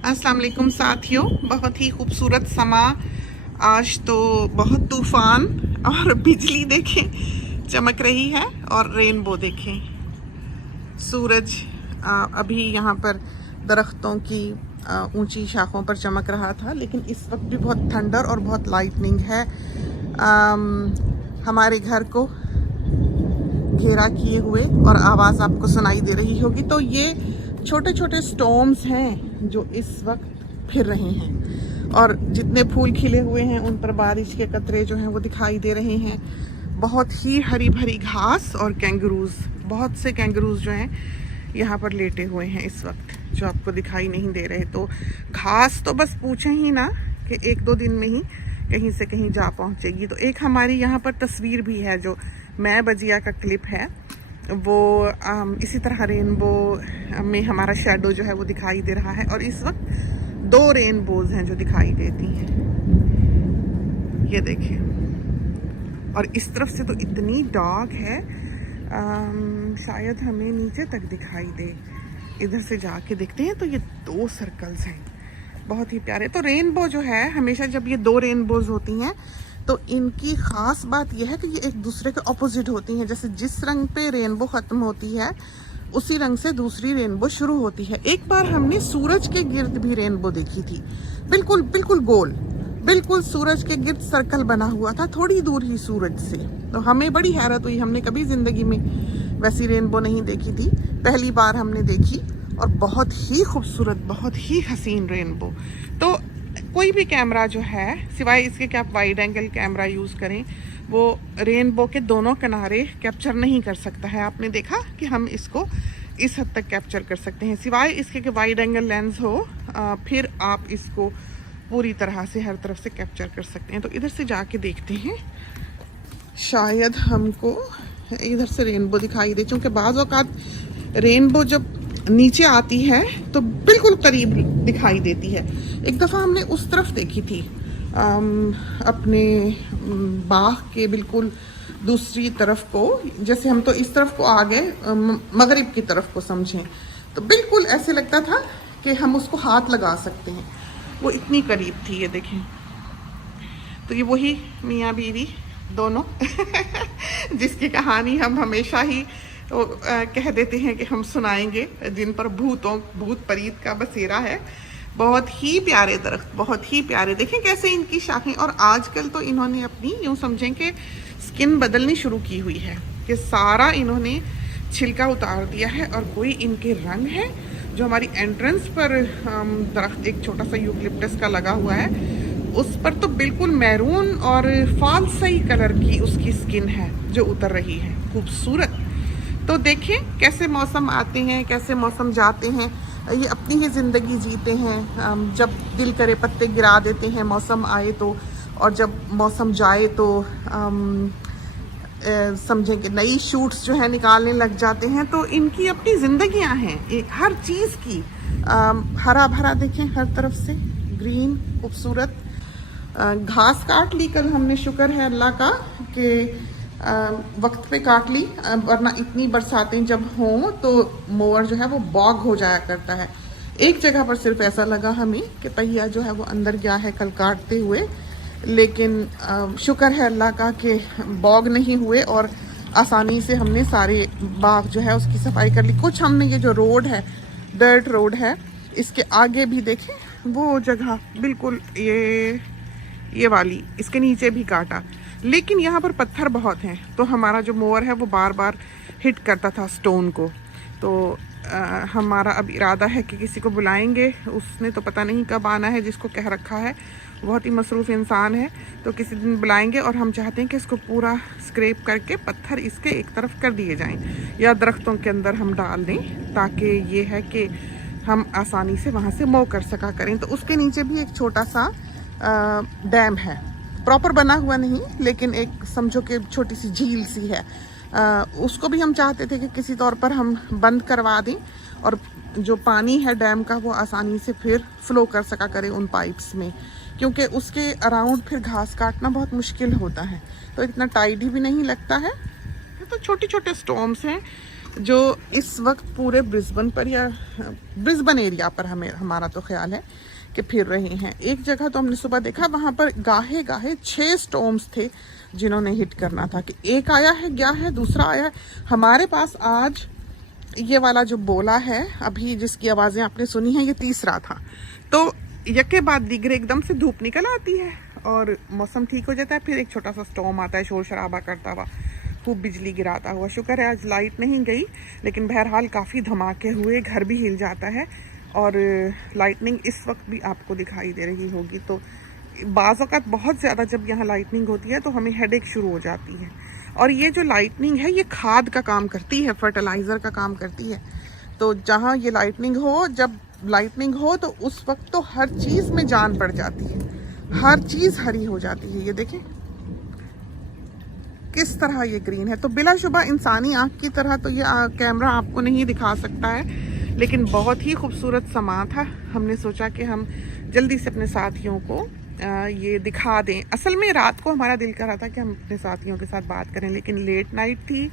अस्सलाम वालेकुम साथियों, बहुत ही खूबसूरत समा। आज तो बहुत तूफ़ान और बिजली देखें चमक रही है और रेनबो देखें। सूरज अभी यहाँ पर दरख्तों की ऊंची शाखों पर चमक रहा था, लेकिन इस वक्त भी बहुत थंडर और बहुत लाइटनिंग है। हमारे घर को घेरा किए हुए और आवाज़ आपको सुनाई दे रही होगी। तो ये छोटे छोटे स्टॉर्म्स हैं जो इस वक्त फिर रहे हैं, और जितने फूल खिले हुए हैं उन पर बारिश के कतरे जो हैं वो दिखाई दे रहे हैं। बहुत ही हरी भरी घास और कैंगरूज, बहुत से कैंगरूज जो हैं यहाँ पर लेटे हुए हैं इस वक्त, जो आपको दिखाई नहीं दे रहे। तो घास तो बस पूछें ही ना कि एक दो दिन में ही कहीं से कहीं जा पहुँचेगी। तो एक हमारी यहाँ पर तस्वीर भी है, जो मैं बजिया का क्लिप है, वो इसी तरह रेनबो में हमारा शेडो जो है वो दिखाई दे रहा है। और इस वक्त दो रेनबोज हैं जो दिखाई देती हैं, ये देखें। और इस तरफ से तो इतनी डार्क है, शायद हमें नीचे तक दिखाई दे। इधर से जाके देखते हैं तो ये दो सर्कल्स हैं, बहुत ही प्यारे। तो रेनबो जो है, हमेशा जब ये दो रेनबोज होती हैं तो इनकी ख़ास बात यह है कि ये एक दूसरे के ऑपोजिट होती हैं। जैसे जिस रंग पे रेनबो ख़त्म होती है उसी रंग से दूसरी रेनबो शुरू होती है। एक बार हमने सूरज के गिर्द भी रेनबो देखी थी, बिल्कुल बिल्कुल गोल, बिल्कुल सूरज के गिर्द सर्कल बना हुआ था, थोड़ी दूर ही सूरज से। तो हमें बड़ी हैरत हुई, हमने कभी ज़िंदगी में वैसी रेनबो नहीं देखी थी, पहली बार हमने देखी। और बहुत ही खूबसूरत, बहुत ही हसीन रेनबो। तो कोई भी कैमरा जो है, सिवाय इसके कि आप वाइड एंगल कैमरा यूज़ करें, वो रेनबो के दोनों किनारे कैप्चर नहीं कर सकता है। आपने देखा कि हम इसको इस हद तक कैप्चर कर सकते हैं, सिवाय इसके कि वाइड एंगल लेंस हो, फिर आप इसको पूरी तरह से हर तरफ से कैप्चर कर सकते हैं। तो इधर से जाके देखते हैं, शायद हमको इधर से रेनबो दिखाई दे, क्योंकि बाज़ औक़ात रेनबो जब नीचे आती है तो बिल्कुल करीब दिखाई देती है। एक दफ़ा हमने उस तरफ देखी थी, अपने बाग के बिल्कुल दूसरी तरफ को, जैसे हम तो इस तरफ को आ गए, मगरिब की तरफ को समझें, तो बिल्कुल ऐसे लगता था कि हम उसको हाथ लगा सकते हैं, वो इतनी करीब थी। ये देखें, तो ये वही मियाँ बीवी दोनों जिसकी कहानी हम हमेशा ही तो कह देते हैं कि हम सुनाएंगे, जिन पर भूत परीत का बसेरा है। बहुत ही प्यारे दरख्त, बहुत ही प्यारे। देखें कैसे इनकी शाखें, और आजकल तो इन्होंने अपनी, यूँ समझें कि स्किन बदलनी शुरू की हुई है, कि सारा इन्होंने छिलका उतार दिया है। और कोई इनके रंग है, जो हमारी एंट्रेंस पर दरख्त एक छोटा सा यूकलिप्टस का लगा हुआ है, उस पर तो बिल्कुल मैरून और फालसई कलर की उसकी स्किन है जो उतर रही है, खूबसूरत। तो देखें कैसे मौसम आते हैं, कैसे मौसम जाते हैं, ये अपनी ही ज़िंदगी जीते हैं। जब दिल करे पत्ते गिरा देते हैं मौसम आए तो, और जब मौसम जाए तो समझें कि नई शूट्स जो है निकालने लग जाते हैं। तो इनकी अपनी ज़िंदगियां हैं, हर चीज़ की। हरा भरा देखें, हर तरफ से ग्रीन, खूबसूरत। घास काट ली कल हमने, शुक्र है अल्लाह का कि वक्त पे काट ली, वरना इतनी बरसातें जब हों तो मोवर जो है वो बॉग हो जाया करता है। एक जगह पर सिर्फ ऐसा लगा हमें कि पहिया जो है वो अंदर गया है कल काटते हुए, लेकिन शुक्र है अल्लाह का कि बॉग नहीं हुए, और आसानी से हमने सारे बाग जो है उसकी सफाई कर ली। कुछ हमने ये जो रोड है, डर्ट रोड है, इसके आगे भी देखें वो जगह बिल्कुल ये वाली, इसके नीचे भी काटा, लेकिन यहाँ पर पत्थर बहुत हैं, तो हमारा जो मोवर है वो बार बार हिट करता था स्टोन को। तो हमारा अब इरादा है कि किसी को बुलाएंगे, उसने तो पता नहीं कब आना है, जिसको कह रखा है, बहुत ही मसरूफ़ इंसान है, तो किसी दिन बुलाएंगे। और हम चाहते हैं कि इसको पूरा स्क्रैप करके पत्थर इसके एक तरफ कर दिए जाएं, या दरख्तों के अंदर हम डाल दें, ताकि ये है कि हम आसानी से वहाँ से मूव कर सका करें। तो उसके नीचे भी एक छोटा सा डैम है, प्रॉपर बना हुआ नहीं, लेकिन एक समझो कि छोटी सी झील सी है। उसको भी हम चाहते थे कि किसी तौर पर हम बंद करवा दें, और जो पानी है डैम का वो आसानी से फिर फ्लो कर सका करे उन पाइप्स में, क्योंकि उसके अराउंड फिर घास काटना बहुत मुश्किल होता है, तो इतना टाइडी भी नहीं लगता है। तो छोटे छोटे स्टॉर्म्स हैं, जो इस वक्त पूरे ब्रिस्बन पर या ब्रिस्बन एरिया पर हमारा तो ख्याल है कि फिर रहे हैं। एक जगह तो हमने सुबह देखा, वहाँ पर गाहे गाहे 6 स्टॉर्म्स थे जिन्होंने हिट करना था, कि एक आया है गया है, दूसरा आया है। हमारे पास आज ये वाला जो बोला है अभी, जिसकी आवाज़ें आपने सुनी हैं, ये तीसरा था। तो यके बाद दीगरे एकदम से धूप निकल आती है और मौसम ठीक हो जाता है, फिर एक छोटा सा स्टॉर्म आता है शोर शराबा करता हुआ, खूब बिजली गिराता हुआ। शुक्र है आज लाइट नहीं गई, लेकिन बहरहाल काफ़ी धमाके हुए, घर भी हिल जाता है और लाइटनिंग इस वक्त भी आपको दिखाई दे रही होगी। तो बाज़ औक़ात बहुत ज़्यादा जब यहाँ लाइटनिंग होती है तो हमें हेडेक शुरू हो जाती है। और ये जो लाइटनिंग है ये खाद का काम करती है, फर्टिलाइज़र का काम करती है। तो जहाँ ये लाइटनिंग हो, जब लाइटनिंग हो तो उस वक्त तो हर चीज़ में जान पड़ जाती है, हर चीज़ हरी हो जाती है। ये देखें किस तरह ये ग्रीन है। तो बिलाशुबा इंसानी आँख की तरह तो ये कैमरा आपको नहीं दिखा सकता है, लेकिन बहुत ही खूबसूरत समा था। हमने सोचा कि हम जल्दी से अपने साथियों को ये दिखा दें। असल में रात को हमारा दिल कर रहा था कि हम अपने साथियों के साथ बात करें, लेकिन लेट नाइट थी,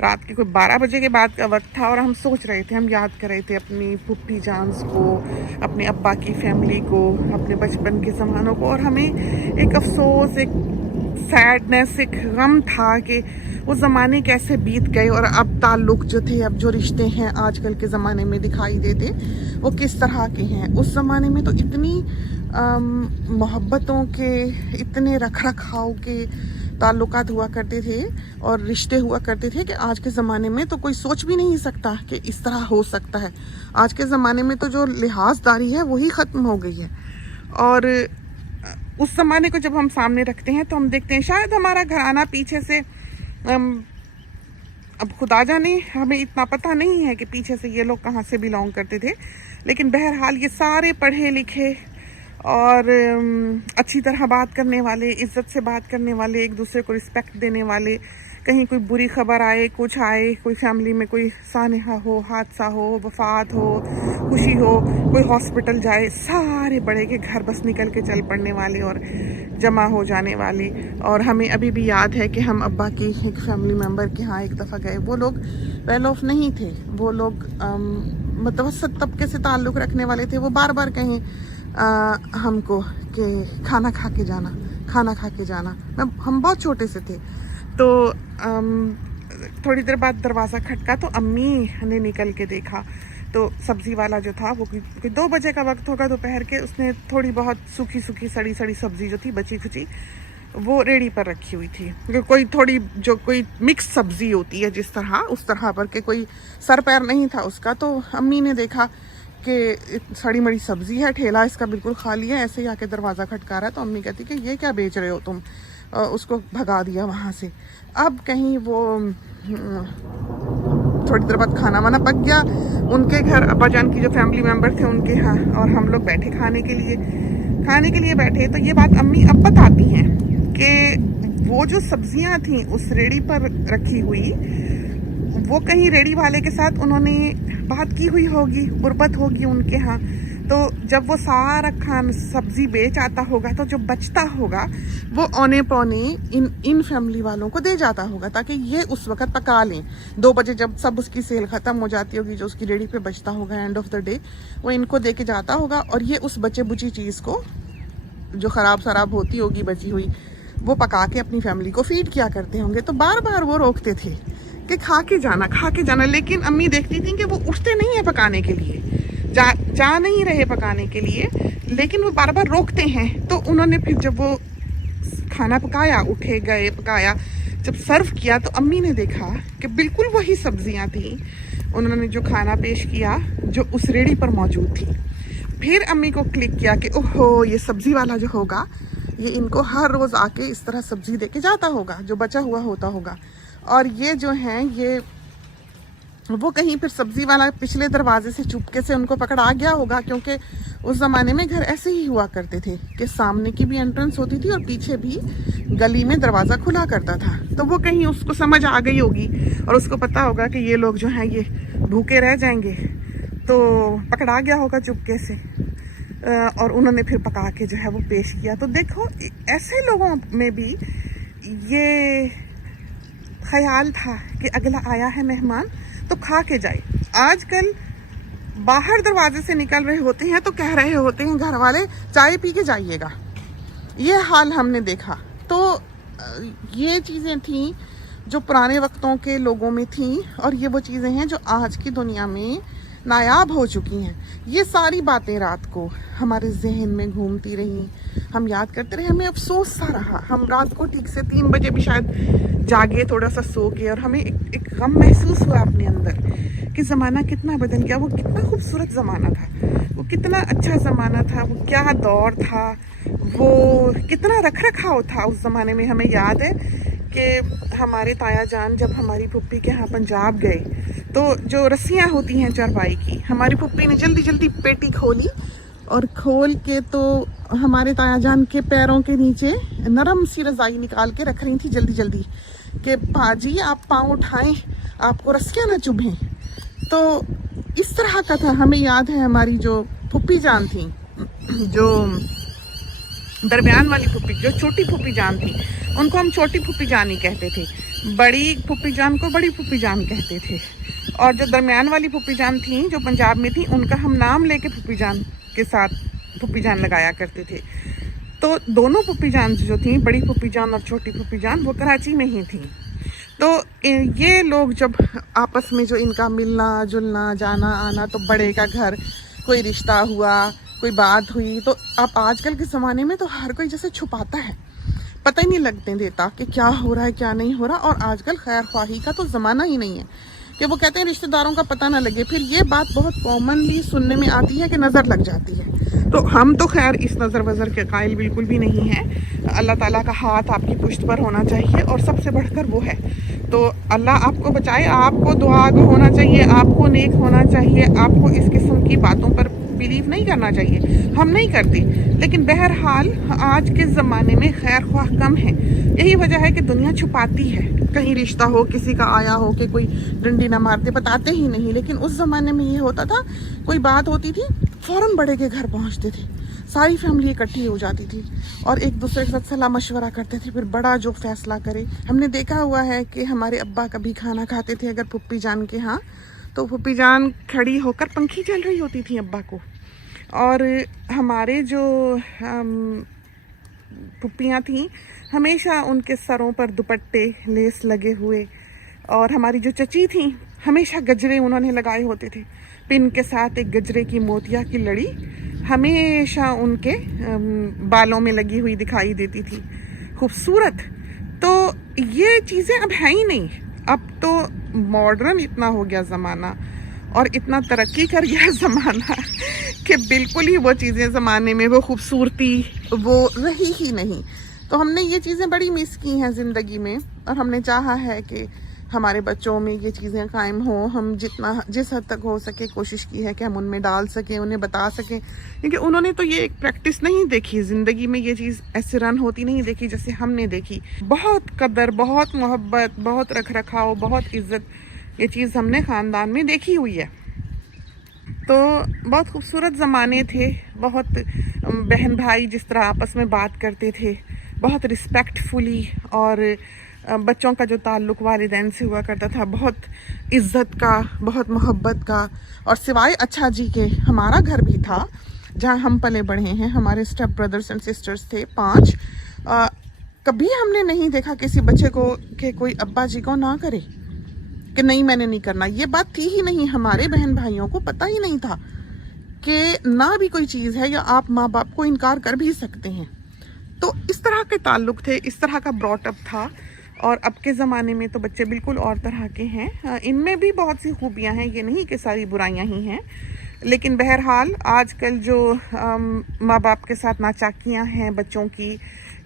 रात के कोई 12 बजे के बाद का वक्त था और हम सोच रहे थे, हम याद कर रहे थे अपनी पुप्पी जानस को, अपने अब्बा की फैमिली को, अपने बचपन के ज़मानों को। और हमें एक अफसोस, एक सैडनेस, एक गम था कि वो ज़माने कैसे बीत गए और अब ताल्लुक़ जो थे, अब जो रिश्ते हैं आजकल के ज़माने में दिखाई देते, वो किस तरह के हैं। उस ज़माने में तो इतनी मोहब्बतों के, इतने रख रखाव के ताल्लुकात हुआ करते थे और रिश्ते हुआ करते थे कि आज के ज़माने में तो कोई सोच भी नहीं सकता कि इस तरह हो सकता है। आज के ज़माने में तो जो लिहाजदारी है वही ख़त्म हो गई है। और उस ज़माने को जब हम सामने रखते हैं तो हम देखते हैं शायद हमारा घराना पीछे से, अब खुदा जाने, हमें इतना पता नहीं है कि पीछे से ये लोग कहाँ से बिलोंग करते थे, लेकिन बहरहाल ये सारे पढ़े लिखे और अच्छी तरह बात करने वाले, इज़्ज़त से बात करने वाले, एक दूसरे को रिस्पेक्ट देने वाले। कहीं कोई बुरी खबर आए, कुछ आए, कोई फैमिली में कोई सानहा हो, हादसा हो, वफ़ात हो, खुशी हो, कोई हॉस्पिटल जाए, सारे बड़े के घर बस निकल के चल पड़ने वाले और जमा हो जाने वाले। और हमें अभी भी याद है कि हम अब्बा की एक फैमिली मेम्बर के यहाँ एक दफ़ा गए। वो लोग वेल ऑफ नहीं थे, वो लोग मतवसत तबके से ताल्लुक़ रखने वाले थे। वो बार बार कहें हमको कि खाना खा के जाना, खाना खा के जाना। हम बहुत छोटे से थे। तो थोड़ी देर बाद दरवाज़ा खटका तो अम्मी ने निकल के देखा, तो सब्ज़ी वाला जो था, वो कोई 2 बजे का वक्त होगा दोपहर के, उसने थोड़ी बहुत सूखी सूखी सड़ी सड़ी सब्ज़ी जो थी बची खुची, वो रेडी पर रखी हुई थी। कोई थोड़ी जो कोई मिक्स सब्ज़ी होती है जिस तरह, उस तरह पर के कोई सर पैर नहीं था उसका। तो अम्मी ने देखा कि सड़ी मड़ी सब्ज़ी है, ठेला इसका बिल्कुल खाली है, ऐसे ही आके दरवाज़ा खटका रहा है। तो अम्मी कहती कि ये क्या बेच रहे हो तुम, उसको भगा दिया वहाँ से। अब कहीं वो थोड़ी देर बाद खाना वाना पक गया उनके घर, अब्बा जान की जो फैमिली मेम्बर थे उनके यहाँ, और हम लोग बैठे खाने के लिए बैठे। तो ये बात अम्मी अब बताती हैं कि वो जो सब्जियाँ थी उस रेडी पर रखी हुई, वो कहीं रेडी वाले के साथ उन्होंने बात की हुई होगी, गुर्बत होगी उनके यहाँ। तो जब वो सारा सब्जी बेच आता होगा तो जो बचता होगा वो औने पौने इन फैमिली वालों को दे जाता होगा, ताकि ये उस वक्त पका लें। 2 बजे जब सब उसकी सेल ख़त्म हो जाती होगी, जो उसकी रेडी पे बचता होगा एंड ऑफ द डे, वो इनको दे के जाता होगा। और ये उस बचे बुची चीज़ को, जो ख़राब शराब होती होगी बची हुई, वो पका के अपनी फैमिली को फीड किया करते होंगे। तो बार बार वो रोकते थे कि खा के जाना। लेकिन अम्मी देखती थी कि वो उठते नहीं है पकाने के लिए, जा नहीं रहे पकाने के लिए, लेकिन वो बार बार रोकते हैं। तो उन्होंने फिर जब वो खाना पकाया, उठे गए पकाया, जब सर्व किया तो अम्मी ने देखा कि बिल्कुल वही सब्जियां थी, उन्होंने जो खाना पेश किया जो उस रेडी पर मौजूद थी। फिर अम्मी को क्लिक किया कि ओहो, ये सब्जी वाला जो होगा ये इनको हर रोज़ आके इस तरह सब्जी दे के जाता होगा, जो बचा हुआ होता होगा। और ये जो हैं, ये वो कहीं फिर सब्ज़ी वाला पिछले दरवाजे से चुपके से उनको पकड़ा गया होगा, क्योंकि उस ज़माने में घर ऐसे ही हुआ करते थे कि सामने की भी एंट्रेंस होती थी और पीछे भी गली में दरवाज़ा खुला करता था। तो वो कहीं उसको समझ आ गई होगी और उसको पता होगा कि ये लोग जो हैं ये भूखे रह जाएंगे, तो पकड़ा गया होगा चुपके से, और उन्होंने फिर पका के जो है वो पेश किया। तो देखो, ऐसे लोगों में भी ये ख्याल था कि अगला आया है मेहमान तो खा के जाए। आजकल बाहर दरवाजे से निकल रहे होते हैं तो कह रहे होते हैं घर वाले चाय पी के जाइएगा। ये हाल हमने देखा। तो ये चीज़ें थी जो पुराने वक्तों के लोगों में थी, और ये वो चीज़ें हैं जो आज की दुनिया में नायाब हो चुकी हैं। ये सारी बातें रात को हमारे जहन में घूमती रहीं, हम याद करते रहे, हमें अफसोस सा रहा। हम रात को ठीक से 3 बजे भी शायद जागे थोड़ा सा सो के, और हमें एक गम महसूस हुआ अपने अंदर कि ज़माना कितना बदल गया। वो कितना खूबसूरत ज़माना था, वो कितना अच्छा ज़माना था, वो क्या दौर था, वो कितना रख रखाव था उस ज़माने में। हमें याद है कि हमारे ताया जान जब हमारी पुप्पी के यहाँ पंजाब गए तो जो रस्सियाँ होती हैं चारपाई की, हमारी पुप्पी ने जल्दी जल्दी पेटी खोली, और खोल के तो हमारे ताया जान के पैरों के नीचे नरम सी रज़ाई निकाल के रख रही थी जल्दी जल्दी कि पाजी आप पाँव उठाएं, आपको रस्सियाँ ना चुभें। तो इस तरह का था। हमें याद है हमारी जो फुप्पी जान थी, जो दरमियान वाली फुप्पी, जो छोटी फुप्पी जान थी, उनको हम छोटी फुप्पी जान ही कहते थे। बड़ी फुप्पी जान को बड़ी फुप्पी जान कहते थे। और जो दरमियान वाली फुप्पी जान थी जो पंजाब में थी, उनका हम नाम लेके फुप्पी जान के साथ फुप्पी जान लगाया करते थे। तो दोनों फुप्पी जान जो थी, बड़ी फुप्पी जान और छोटी फुप्पी जान, वो कराची में ही थी। तो ये लोग जब आपस में जो इनका मिलना जुलना जाना आना, तो बड़े का घर कोई रिश्ता हुआ, कोई बात हुई, तो अब आजकल के ज़माने में तो हर कोई जैसे छुपाता है, पता ही नहीं लगने देता कि क्या हो रहा है क्या नहीं हो रहा। और आजकल खैर ख्वाही का तो ज़माना ही नहीं है कि वो कहते हैं रिश्तेदारों का पता ना लगे। फिर ये बात बहुत कॉमनली सुनने में आती है कि नज़र लग जाती है। तो हम तो खैर इस नज़र वज़र के कायल बिल्कुल भी नहीं हैं। अल्लाह ताला का हाथ आपकी पुश्त पर होना चाहिए, और सबसे बढ़कर वो है। तो अल्लाह आपको बचाए, आपको दुआ होना चाहिए, आपको नेक होना चाहिए, आपको इस किस्म की बातों पर बिलीव नहीं करना चाहिए। हम नहीं करते, लेकिन बहरहाल आज के ज़माने में खैर ख्वाह कम है। यही वजह है कि दुनिया छुपाती है। कहीं रिश्ता हो, किसी का आया हो कि कोई डंडी ना मारते, बताते ही नहीं। लेकिन उस ज़माने में ये होता था, कोई बात होती थी फ़ौरन बड़े के घर पहुंचते थे, सारी फैमिली इकट्ठी हो जाती थी और एक दूसरे के साथ सलाह मशवरा करते थे, फिर बड़ा जो फैसला करे। हमने देखा हुआ है कि हमारे अब्बा कभी खाना खाते थे अगर फुप्पी जान के यहाँ, तो फुप्पी जान खड़ी होकर पंखी चल रही होती थी अब्बा को। और हमारे जो फुप्पियाँ थीं, हमेशा उनके सरों पर दुपट्टे लेस लगे हुए, और हमारी जो चची थीं हमेशा गजरे उन्होंने लगाए होते थे, पिन के साथ एक गजरे की मोतिया की लड़ी हमेशा उनके बालों में लगी हुई दिखाई देती थी, खूबसूरत। तो ये चीज़ें अब हैं ही नहीं। अब तो मॉडर्न इतना हो गया ज़माना और इतना तरक्की कर गया ज़माना कि बिल्कुल ही वो चीज़ें ज़माने में वो खूबसूरती वो रही ही नहीं। तो हमने ये चीज़ें बड़ी मिस की हैं ज़िंदगी में, और हमने चाहा है कि हमारे बच्चों में ये चीज़ें कायम हों। हम जिस हद तक हो सके कोशिश की है कि हम उनमें डाल सकें, उन्हें बता सकें, क्योंकि उन्होंने तो ये एक प्रैक्टिस नहीं देखी ज़िंदगी में। ये चीज़ ऐसे रन होती नहीं देखी जैसे हमने देखी। बहुत कदर, बहुत मोहब्बत, बहुत रख रखाव, बहुत इज़्ज़त, ये चीज़ हमने ख़ानदान में देखी हुई है। तो बहुत खूबसूरत ज़माने थे। बहुत बहन भाई जिस तरह आपस में बात करते थे, बहुत रिस्पेक्टफुली, और बच्चों का जो ताल्लुक़ वालिदैन से हुआ करता था बहुत इज़्ज़त का, बहुत मोहब्बत का। और सिवाय अच्छा जी के हमारा घर भी था जहाँ हम पले बढ़े हैं। हमारे स्टेप ब्रदर्स एंड सिस्टर्स थे 5। कभी हमने नहीं देखा किसी बच्चे को कि कोई अब्बा जी को ना करे कि नहीं मैंने नहीं करना। ये बात थी ही नहीं। हमारे बहन भाइयों को पता ही नहीं था कि ना भी कोई चीज़ है या आप माँ बाप को इनकार कर भी सकते हैं। तो इस तरह के ताल्लुक़ थे, इस तरह का ब्रॉट अप था। और अब के ज़माने में तो बच्चे बिल्कुल और तरह के हैं। इनमें भी बहुत सी खूबियाँ हैं, ये नहीं कि सारी बुराइयाँ ही हैं। लेकिन बहरहाल आजकल जो माँ बाप के साथ नाचाकियाँ हैं बच्चों की,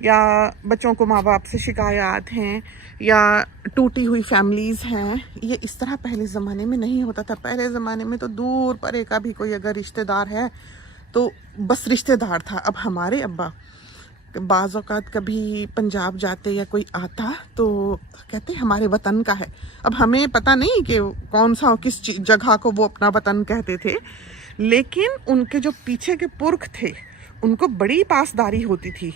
या बच्चों को माँ बाप से शिकायत हैं, या टूटी हुई फैमिलीज़ हैं, ये इस तरह पहले ज़माने में नहीं होता था। पहले ज़माने में तो दूर परे का भी कोई अगर रिश्तेदार है तो बस रिश्तेदार था। अब हमारे अब्बा बाज़ औक़ात कभी पंजाब जाते या कोई आता तो कहते हमारे वतन का है। अब हमें पता नहीं कि कौन सा किस जगह को वो अपना वतन कहते थे, लेकिन उनके जो पीछे के पुरख थे उनको बड़ी पासदारी होती थी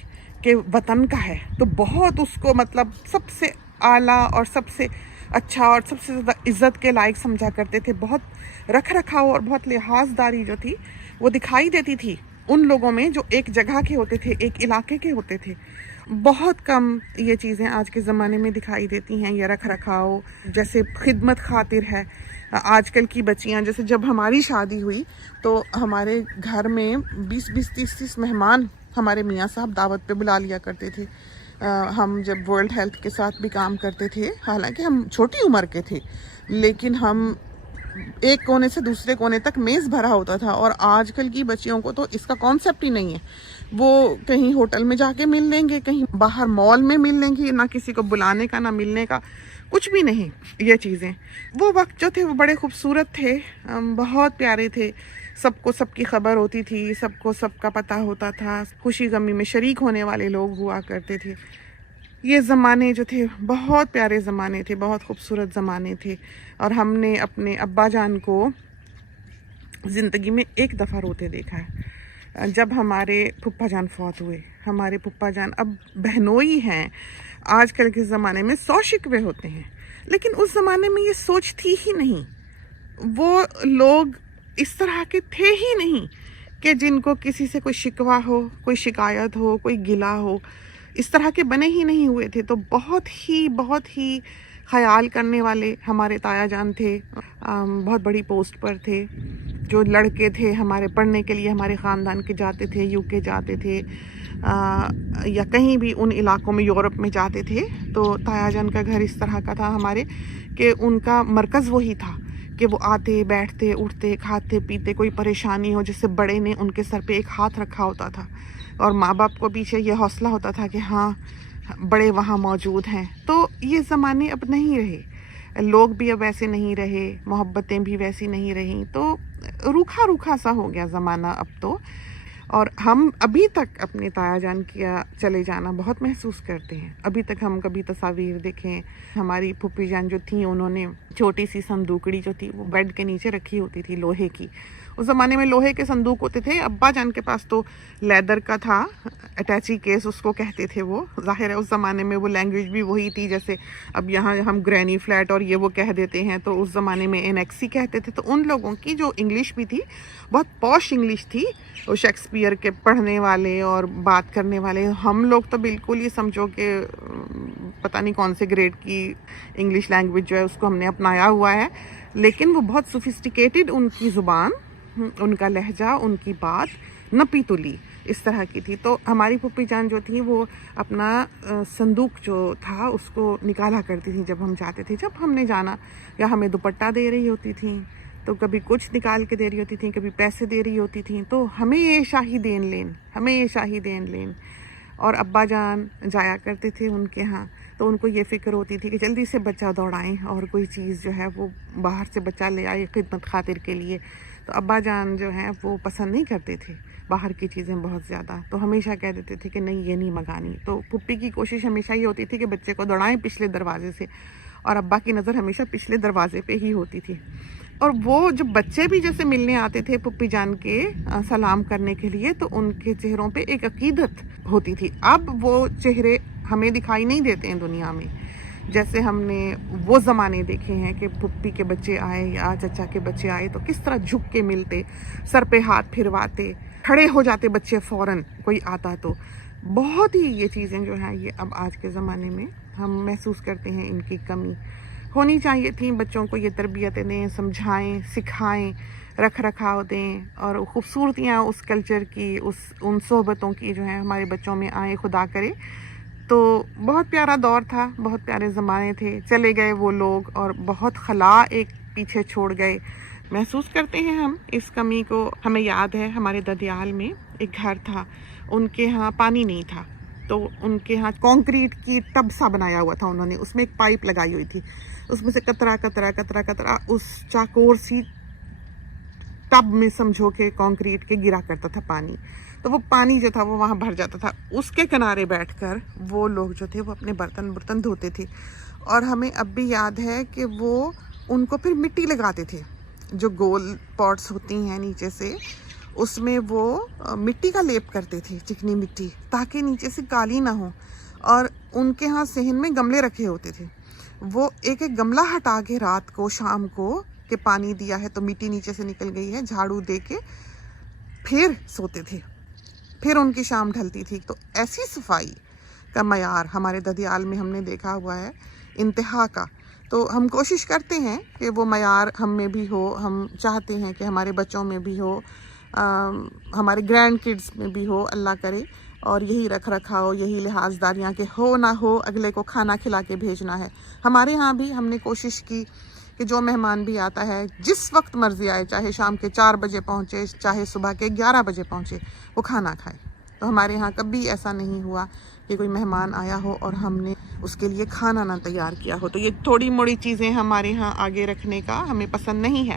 कि वतन का है, तो बहुत उसको मतलब सबसे आला और सबसे अच्छा और सबसे ज़्यादा इज़्ज़त के लायक समझा करते थे। बहुत रख रखाव और बहुत लिहाजदारी जो थी वो दिखाई देती थी उन लोगों में जो एक जगह के होते थे, एक इलाके के होते थे। बहुत कम ये चीज़ें आज के ज़माने में दिखाई देती हैं, ये रख रखाव जैसे खिदमत खातिर है। आजकल की बच्चियां, जैसे जब हमारी शादी हुई तो हमारे घर में 20-20, 30-30 मेहमान हमारे मियाँ साहब दावत पे बुला लिया करते थे। हम जब वर्ल्ड हेल्थ के साथ भी काम करते थे, हालांकि हम छोटी उम्र के थे, लेकिन हम एक कोने से दूसरे कोने तक मेज़ भरा होता था। और आजकल की बच्चियों को तो इसका कॉन्सेप्ट ही नहीं है। वो कहीं होटल में जाके मिल लेंगे, कहीं बाहर मॉल में मिल लेंगी, ना किसी को बुलाने का ना मिलने का, कुछ भी नहीं ये चीज़ें। वो वक्त जो थे वो बड़े खूबसूरत थे, बहुत प्यारे थे। सबको सबकी खबर होती थी, सबको सबका पता होता था, खुशी गमी में शरीक होने वाले लोग हुआ करते थे। ये ज़माने जो थे बहुत प्यारे ज़माने थे, बहुत खूबसूरत ज़माने थे। और हमने अपने अब्बा जान को ज़िंदगी में एक दफ़ा रोते देखा है, जब हमारे फुप्पा जान फौत हुए। हमारे फुप्पा जान अब बहनोई हैं। आजकल के ज़माने में 100 शिकवे होते हैं, लेकिन उस ज़माने में ये सोच थी ही नहीं। वो लोग इस तरह के थे ही नहीं कि जिनको किसी से कोई शिकवा हो, कोई शिकायत हो, कोई गिला हो। इस तरह के बने ही नहीं हुए थे। तो बहुत ही ख्याल करने वाले हमारे ताया जान थे। बहुत बड़ी पोस्ट पर थे। जो लड़के थे हमारे पढ़ने के लिए हमारे ख़ानदान के जाते थे, यूके जाते थे, या कहीं भी उन इलाकों में यूरोप में जाते थे, तो ताया जान का घर इस तरह का था हमारे कि उनका मरकज़ वही था कि वो आते, बैठते, उठते, खाते, पीते, कोई परेशानी हो जैसे बड़े ने उनके सर पे एक हाथ रखा होता था, और माँ बाप को पीछे ये हौसला होता था कि हाँ बड़े वहाँ मौजूद हैं। तो ये ज़माने अब नहीं रहे, लोग भी अब वैसे नहीं रहे, मोहब्बतें भी वैसी नहीं रहीं। तो रूखा रूखा सा हो गया ज़माना अब तो। और हम अभी तक अपने ताया जान का चले जाना बहुत महसूस करते हैं। अभी तक हम कभी तस्वीर देखें, हमारी फूफी जान जो थी उन्होंने छोटी सी संदूकड़ी जो थी वो बेड के नीचे रखी होती थी, लोहे की। उस ज़माने में लोहे के संदूक होते थे। अब्बा जान के पास तो लेदर का था, अटैची केस उसको कहते थे वो। ज़ाहिर है उस ज़माने में वो लैंग्वेज भी वही थी, जैसे अब यहाँ हम ग्रैनी फ्लैट और ये वो कह देते हैं, तो उस ज़माने में एनेक्सी कहते थे। तो उन लोगों की जो इंग्लिश भी थी बहुत पॉश इंग्लिश थी, वो शेक्सपियर के पढ़ने वाले और बात करने वाले। हम लोग तो बिल्कुल ही समझो कि पता नहीं कौन से ग्रेड की इंग्लिश लैंग्वेज जो है उसको हमने अपनाया हुआ है, लेकिन वो बहुत सोफिस्टिकेटेड उनकी ज़ुबान, उनका लहजा, उनकी बात नपी तुली इस तरह की थी। तो हमारी फूफी जान जो थी वो अपना संदूक जो था उसको निकाला करती थी जब हम जाते थे। जब हमने जाना, या हमें दुपट्टा दे रही होती थी तो कभी कुछ निकाल के दे रही होती थी, कभी पैसे दे रही होती थी, तो हमें ये शाही देन लेन, हमें ये शाही देन लेन। और अब्बा जान जाया करते थे उनके यहाँ, तो उनको ये फ़िक्र होती थी कि जल्दी से बच्चा दौड़ाएं और कोई चीज़ जो है वो बाहर से बच्चा ले आए खिदमत खातिर के लिए। तो अब्बा जान जो हैं वो पसंद नहीं करते थे बाहर की चीज़ें बहुत ज़्यादा, तो हमेशा कह देते थे कि नहीं ये नहीं मंगानी। तो पुप्पी की कोशिश हमेशा ये होती थी कि बच्चे को दौड़ाएं पिछले दरवाजे से, और अब्बा की नज़र हमेशा पिछले दरवाजे पे ही होती थी। और वो जब बच्चे भी जैसे मिलने आते थे पुप्पी जान के सलाम करने के लिए, तो उनके चेहरों पे एक अकीदत होती थी। अब वो चेहरे हमें दिखाई नहीं देते हैं दुनिया में, जैसे हमने वो ज़माने देखे हैं कि पुप्पी के बच्चे आए या चचा के बच्चे आए तो किस तरह झुक के मिलते, सर पे हाथ फिरवाते, खड़े हो जाते बच्चे फ़ौरन कोई आता तो। बहुत ही ये चीज़ें जो हैं ये अब आज के ज़माने में हम महसूस करते हैं, इनकी कमी होनी चाहिए थी। बच्चों को ये तरबियतें दें, समझाएं, सिखाएं, रख रखाव दें, और खूबसूरतियाँ उस कल्चर की, उन सोहबतों की जो है हमारे बच्चों में आए, खुदा करे। तो बहुत प्यारा दौर था, बहुत प्यारे ज़माने थे। चले गए वो लोग और बहुत खला एक पीछे छोड़ गए। महसूस करते हैं हम इस कमी को। हमें याद है हमारे ददियाल में एक घर था, उनके यहाँ पानी नहीं था, तो उनके यहाँ कंक्रीट की टब सा बनाया हुआ था उन्होंने, उसमें एक पाइप लगाई हुई थी, उसमें से कतरा कतरा कतरा कतरा उस चाकोर सी टब में समझो के कंक्रीट के गिरा करता था पानी। तो वो पानी जो था वो वहाँ भर जाता था। उसके किनारे बैठकर वो लोग जो थे वो अपने बर्तन धोते थे। और हमें अब भी याद है कि वो उनको फिर मिट्टी लगाते थे, जो गोल पॉट्स होती हैं नीचे से, उसमें वो मिट्टी का लेप करते थे, चिकनी मिट्टी, ताकि नीचे से काली ना हो। और उनके यहाँ सहन में गमले रखे होते थे, وہ ایک ایک گملہ ہٹا کے رات کو شام کو کہ پانی دیا ہے تو مٹی نیچے سے نکل گئی ہے، جھاڑو دے کے پھر سوتے تھے، پھر ان کی شام ڈھلتی تھی. تو ایسی صفائی کا معیار ہمارے ددیال میں ہم نے دیکھا ہوا ہے، انتہا کا. تو ہم کوشش کرتے ہیں کہ وہ معیار ہم میں بھی ہو، ہم چاہتے ہیں کہ ہمارے بچوں میں بھی ہو، ہمارے گرینڈ کڈس میں بھی ہو، اللہ کرے. اور یہی رکھ رکھاؤ، یہی لحاظداریاں کہ ہو نہ ہو اگلے کو کھانا کھلا کے بھیجنا ہے. ہمارے ہاں بھی ہم نے کوشش کی کہ جو مہمان بھی آتا ہے جس وقت مرضی آئے، چاہے شام کے 4 بجے پہنچے، چاہے صبح کے 11 بجے پہنچے، وہ کھانا کھائے. تو ہمارے ہاں کبھی ایسا نہیں ہوا کہ کوئی مہمان آیا ہو اور ہم نے اس کے لیے کھانا نہ تیار کیا ہو. تو یہ تھوڑی موڑی چیزیں ہمارے ہاں آگے رکھنے کا ہمیں پسند نہیں ہے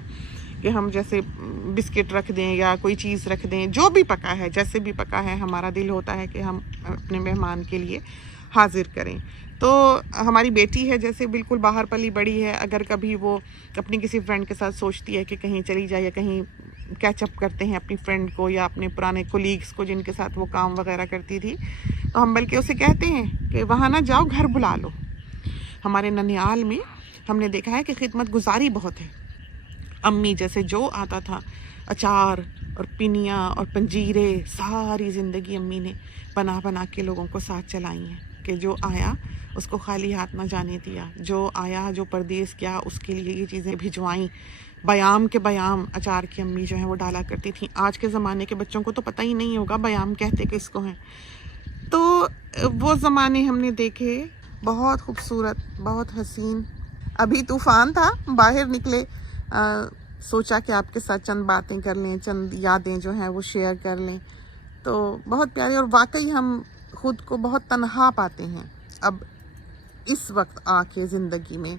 کہ ہم جیسے بسکٹ رکھ دیں یا کوئی چیز رکھ دیں. جو بھی پکا ہے، جیسے بھی پکا ہے، ہمارا دل ہوتا ہے کہ ہم اپنے مہمان کے لیے حاضر کریں. تو ہماری بیٹی ہے جیسے بالکل باہر پلی بڑی ہے، اگر کبھی وہ اپنی کسی فرینڈ کے ساتھ سوچتی ہے کہ کہیں چلی جائے یا کہیں کیچ اپ کرتے ہیں اپنی فرینڈ کو یا اپنے پرانے کولیگس کو جن کے ساتھ وہ کام وغیرہ کرتی تھی، تو ہم بلکہ اسے کہتے ہیں کہ وہاں نہ جاؤ، گھر بلا لو. ہمارے ننیال میں ہم نے دیکھا ہے کہ خدمت گزاری بہت ہے. امی جیسے جو آتا تھا، اچار اور پنیاں اور پنجیرے، ساری زندگی امی نے بنا بنا کے لوگوں کو ساتھ چلائی ہیں کہ جو آیا اس کو خالی ہاتھ نہ جانے دیا، جو آیا جو پردیس کیا اس کے لیے یہ چیزیں بھجوائیں. بیام کے بیام اچار کی امی جو ہیں وہ ڈالا کرتی تھیں. آج کے زمانے کے بچوں کو تو پتہ ہی نہیں ہوگا بیام کہتے کس کو ہیں. تو وہ زمانے ہم نے دیکھے، بہت خوبصورت، بہت حسین. ابھی طوفان تھا، باہر نکلے، سوچا کہ آپ کے ساتھ چند باتیں کر لیں، چند یادیں جو ہیں وہ شیئر کر لیں. تو بہت پیارے، اور واقعی ہم خود کو بہت تنہا پاتے ہیں اب اس وقت آ کے زندگی میں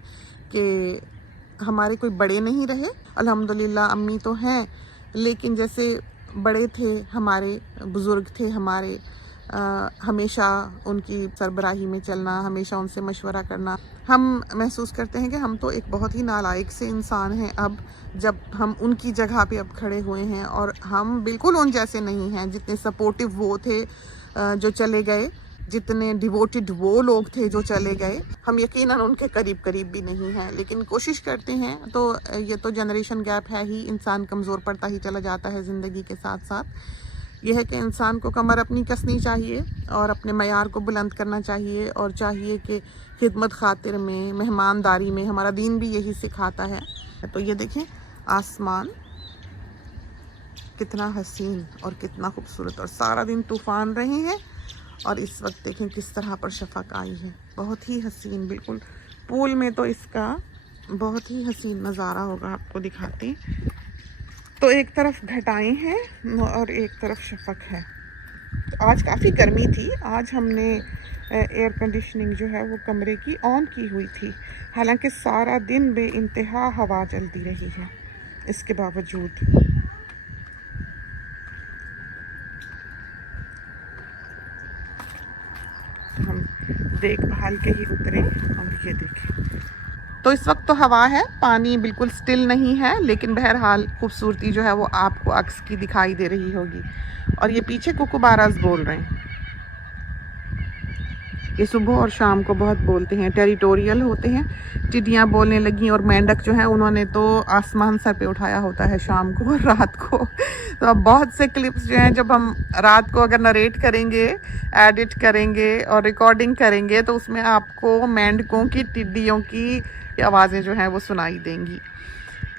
کہ ہمارے کوئی بڑے نہیں رہے. الحمدللہ امی تو ہیں، لیکن جیسے بڑے تھے، ہمارے بزرگ تھے ہمارے، ہمیشہ ان کی سربراہی میں چلنا، ہمیشہ ان سے مشورہ کرنا. ہم محسوس کرتے ہیں کہ ہم تو ایک بہت ہی نالائق سے انسان ہیں اب، جب ہم ان کی جگہ پہ اب کھڑے ہوئے ہیں، اور ہم بالکل ان جیسے نہیں ہیں. جتنے سپورٹیو وہ تھے جو چلے گئے، جتنے ڈیووٹڈ وہ لوگ تھے جو چلے گئے، ہم یقیناً ان کے قریب بھی نہیں ہیں. لیکن کوشش کرتے ہیں. تو یہ تو جنریشن گیپ ہے ہی، انسان کمزور پڑتا ہی چلا جاتا ہے زندگی کے ساتھ ساتھ. یہ ہے کہ انسان کو کمر اپنی کسنی چاہیے اور اپنے معیار کو بلند کرنا چاہیے، اور چاہیے کہ خدمت خاطر میں، مہمانداری میں، ہمارا دین بھی یہی سکھاتا ہے. تو یہ دیکھیں آسمان کتنا حسین اور کتنا خوبصورت، اور سارا دن طوفان رہے ہیں، اور اس وقت دیکھیں کس طرح پر شفق آئی ہے. بہت ہی حسین، بالکل پول میں تو اس کا بہت ہی حسین نظارہ ہوگا. آپ کو دکھاتے ہیں. تو ایک طرف گھٹائیں ہیں اور ایک طرف شفق ہے. آج کافی گرمی تھی. آج ہم نے ایئر کنڈیشننگ جو ہے وہ کمرے کی آن کی ہوئی تھی، حالانکہ سارا دن بے انتہا ہوا چلتی رہی ہے. اس کے باوجود ہم دیکھ بھال کے ہی اترے. اور یہ دیکھیں، تو اس وقت تو ہوا ہے، پانی بالکل سٹل نہیں ہے، لیکن بہرحال خوبصورتی جو ہے وہ آپ کو عکس کی دکھائی دے رہی ہوگی. اور یہ پیچھے کوکوباراز بول رہے ہیں. یہ صبح اور شام کو بہت بولتے ہیں، ٹیریٹوریل ہوتے ہیں. ٹڈیاں بولنے لگیں، اور مینڈک جو ہیں انہوں نے تو آسمان سر پہ اٹھایا ہوتا ہے شام کو اور رات کو. تو اب بہت سے کلپس جو ہیں جب ہم رات کو اگر نریٹ کریں گے، ایڈٹ کریں گے اور ریکارڈنگ کریں گے، تو اس میں آپ کو مینڈکوں کی، ٹڈیوں کی آوازیں جو ہیں وہ سنائی دیں گی.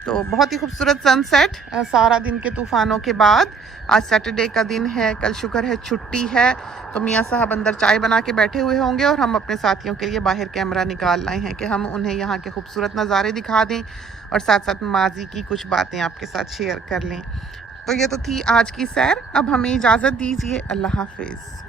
تو بہت ہی خوبصورت سن سیٹ سارا دن کے طوفانوں کے بعد. آج سیٹرڈے کا دن ہے، کل شکر ہے چھٹی ہے. تو میاں صاحب اندر چائے بنا کے بیٹھے ہوئے ہوں گے، اور ہم اپنے ساتھیوں کے لیے باہر کیمرہ نکال لائے ہیں کہ ہم انہیں یہاں کے خوبصورت نظارے دکھا دیں، اور ساتھ ساتھ ماضی کی کچھ باتیں آپ کے ساتھ شیئر کر لیں. تو یہ تو تھی آج کی سیر. اب ہمیں اجازت دیجیے. اللہ حافظ.